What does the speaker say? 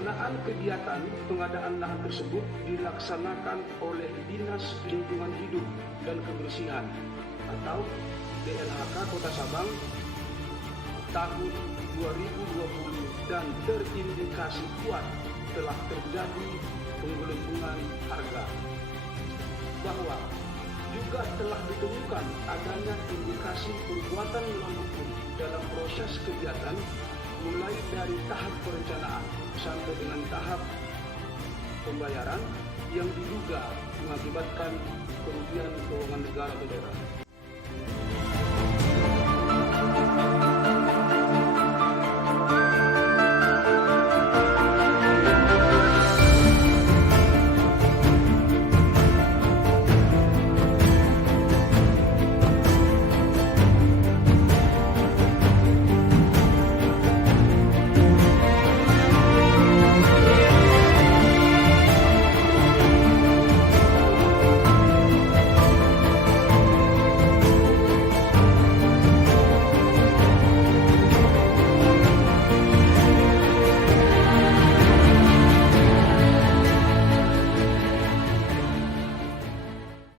Pelaksanaan kegiatan pengadaan lahan tersebut dilaksanakan oleh Dinas Lingkungan Hidup dan Kebersihan atau DLHK Kota Sabang tahun 2020 dan terindikasi kuat telah terjadi penggelembungan harga. Bahwa juga telah ditemukan adanya indikasi perbuatan melawan hukum dalam proses kegiatan mulai dari tahap perencanaan sampai dengan tahap pembayaran yang diduga mengakibatkan kerugian keuangan negara atau daerah.